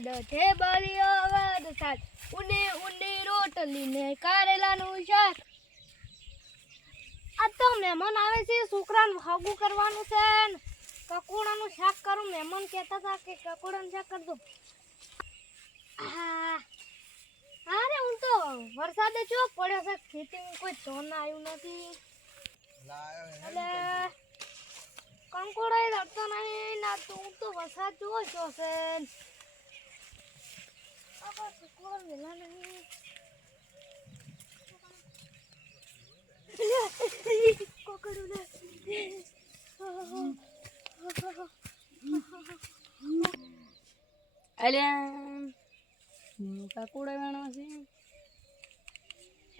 દઠે બળિયો વરસાદ ઉને ઉને રોટલી ને કારેલાનું શાક. આ તો મહેમાન આવે છે, છોકરાને હાગું કરવાનું છે ને કકોડાનું શાક કરું. મહેમાન કહેતા હતા કે કકોડાનું શાક કર દો. અરે હું તો વરસાદે ચોક પડ્યો છે, ખેતીમાં કોઈ ધોન આવ્યું નથી. એટલે કંકોડો લડતો નહીં ના તો હું તો વરસાદ જોવો છો છે. કકોડો મેલા નહીં. કોકડું ને અલ્યા કકોડા વેણવા છે.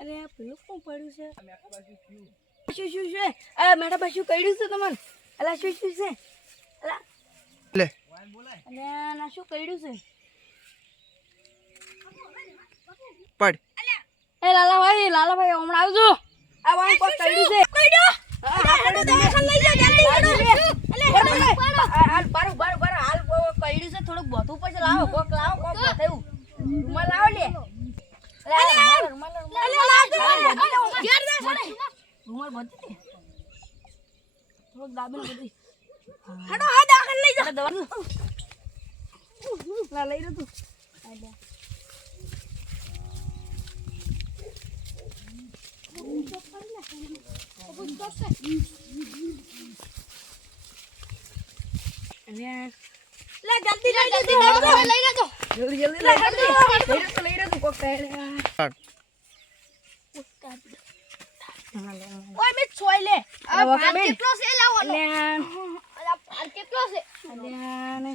અરે પેલું શું પડ્યું છે? શું શું છે? આ મેટા બા શું કર્યું છે તમને? અલા શું શું છે? અલા લે અલ્યા ના શું કર્યું છે? પડ એ લાલાભાઈ હમણાં આવજો. આ વાય કોક કર્યું છે. હાલ કર્યું છે થોડુંક બોથું પછી લાવો કોક બોથેવું રૂમાલ લાવો લે. રૂમાલ બધી થોડુંક દાબેલ બધી હડો હા દાખલ લઈ જા દવા લા લઈ રહ્યો તું. લે જલ્દી લઈ લેજો. જલ્દી લઈ રહ્યો કોક કહે. ઓય મે છોય લે. આ ભાત કેટલો છે લાવવાનો? અલ્યા ભાત કેટલો છે? અલ્યા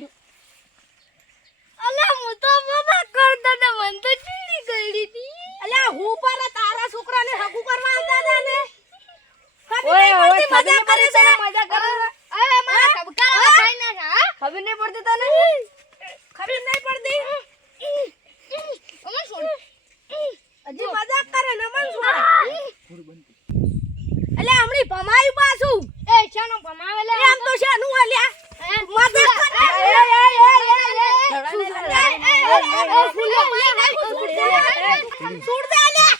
અલા હું તો બાબા કરતા ને મન તો ચીડી ગઈ હતી. અલ્યા હું પર તારા છોકરાને હગુ કરવા આવતા હતા ને. ઓય મજા કરે છે. અરે મારા કબકારા ખાઈ ના હા. ખબર નહીં પડતી તને? ખબર નહીં પડતી? અમન છોડ. હજી મજાક કરે ને મન છોડ. અલ્યા હમણી ભમાઈ પાછું. એ શાનો ભમાવેલે? એમ તો શાનું અલ્યા? મજાક કરે. છોડ દે અલ્યા.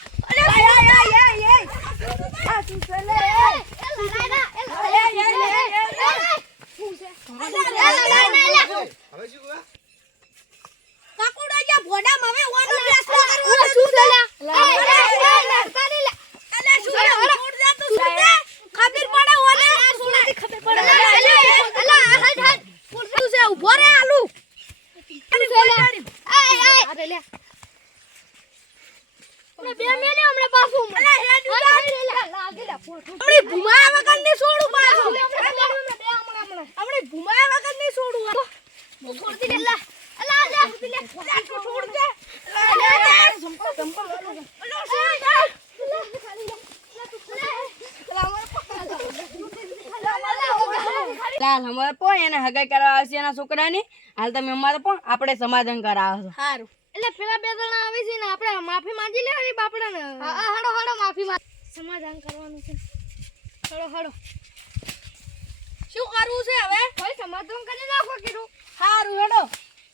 લાલ અમારે પણ એને હગાઈ કરવા આવશે એના છોકરાની. હાલ તમે અમારે પણ આપણે સમાધાન કરાવો. સારું. એટલે પેલા બે જણા આવી છે ને આપણે માફી માંગી લેવાની બાપડાને. હા હડો માફી માંગ. સમાધાન કરવાનું છે. હડો શું કરવું છે હવે? કોઈ સમાધાન કરી નાખો કીધું. સારું હેડો.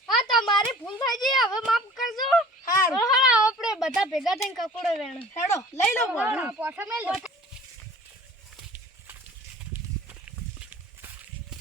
હા તો મારી ભૂલ થઈ ગઈ, હવે માફ કરજો. સારું હડો આપણે બધા ભેગા થઈને કકોડો વેણ. હેડો લઈ લો. પોઠા મેલ.